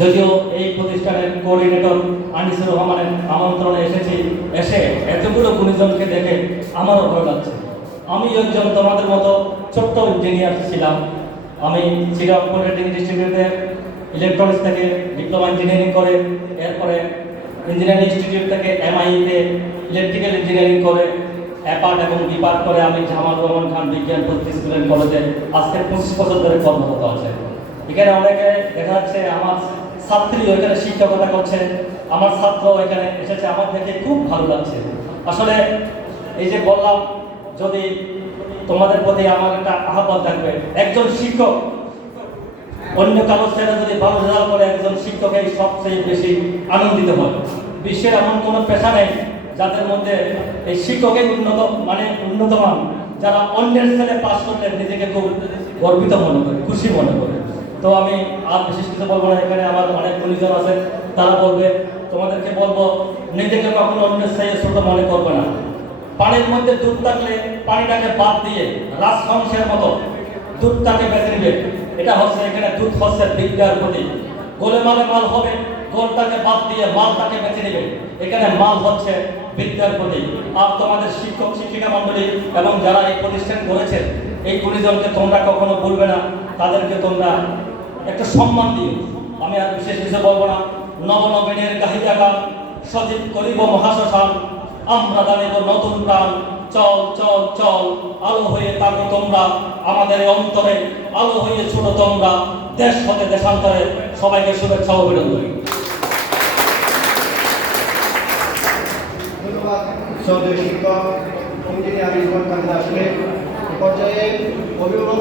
যদিও এই প্রতিষ্ঠানের কোঅর্ডিনেটর আনিসুর রহমানের আমন্ত্রণে এসে এতগুলো গুণীজনকে দেখে আমারও ভয় লাগছে। আমি একজন তোমাদের মতো ছোট্ট ইঞ্জিনিয়ার ছিলাম। আমি শ্রীরামপুর রেটিং ডিস্ট্রিবিউটে ইলেকট্রনিক্স থেকে ডিপ্লোমা ইঞ্জিনিয়ারিং করে, এরপরে ইঞ্জিনিয়ারিং ইনস্টিটিউট থেকে এমআইতে ইলেকট্রিক্যাল ইঞ্জিনিয়ারিং করে অ্যাপার্ট এবং বিপার্ট করে আমি জামাল রহমান খান বিজ্ঞান প্রযুক্তি স্কুল কলেজে আজকে 25 বছর ধরে কর্মরত আছে। এখানে অনেকে দেখা যাচ্ছে আমার ছাত্রী ওইখানে শিক্ষকতা করছে, আমার ছাত্র এখানে এসেছে, আমার দেখে খুব ভালো লাগছে। আসলে এই যে বললাম, যদি তোমাদের প্রতি আমার একটা আহ্বান থাকবে, একজন শিক্ষক অন্য কারো ছেলে যদি ভালো রেজাল্ট করে, একজন শিক্ষকের সবচেয়ে বেশি আনন্দিত হয়। বিশ্বের এমন কোনো পেশা নেই যাদের মধ্যে এই শিক্ষকের উন্নতমান, যারা অন্যের ছেলে পাস করলে নিজেকে খুব গর্বিত মনে করে, খুশি মনে করে। তো আমি আর বিশেষ কিছু বলবো না, এখানে আমার অনেক পরিজন আছে, তারা বলবে। তোমাদেরকে বলবো, নিজেকে কখনো অন্যের চেয়ে ছোট মনে করবে না। পানির মধ্যে দুধ থাকলে পানিটাকে বাদ দিয়ে রাজহংসের মতো দুধটাকে বেছে নিবে। এটা হচ্ছে, এখানে দুধ হচ্ছে বিদ্যার প্রতীক। গোলেমালে মাল হবে, গোলটাকে বাদ দিয়ে মালটাকে বেছে নিবে। এখানে মাল হচ্ছে বিদ্যার প্রতীক। আর তোমাদের শিক্ষক শিক্ষিকা মন্ডলী এবং যারা এই প্রতিষ্ঠান করেছে, এই গুণীজনকে তোমরা কখনো ভুলবে না, তাদেরকে তোমরা একটা সম্মান দিও। আমি আর বিশেষ কিছু বলবো না। নবনবীনের গাহিদা গান সজীব করিব মহাশ্মশান, আমরা জানিব নতুন প্রাণ। চল চল চল, আলো হয়ে থাকো তোমরা আমাদের অন্তরে, আলো হয়ে ছোট তোমরা দেশ হতে দেশান্তরে। সবাইকে শুভেচ্ছা ও অভিনন্দন। ধন্যবাদ শ্রদ্ধেয় শিক্ষক ইঞ্জিনিয়ার রিজওয়ান কাদের। আসলে পর্যায়ে অভিভাবক